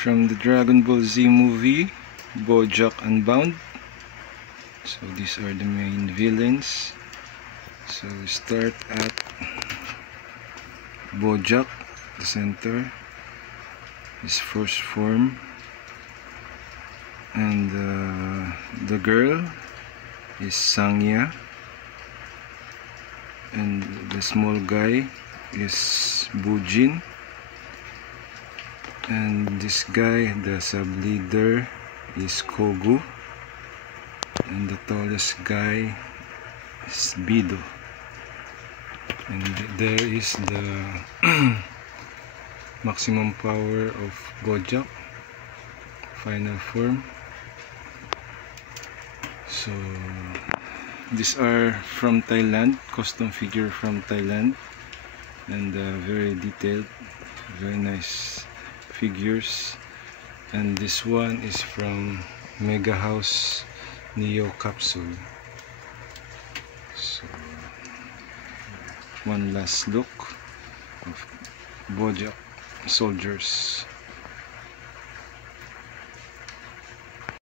from the Dragon Ball Z movie, BoJack Unbound. So these are the main villains. So we start at BoJack, the center, his first form, and the girl is Sangya, and the small guy is Bujin, and this guy, the sub leader, is Kogu, and the tallest guy is Bido. And there is the maximum power of BoJack, final form. So these are from Thailand, custom figure from Thailand, and very detailed, very nice figures. And this one is from Mega House Neo Capsule. So one last look of BoJack soldiers.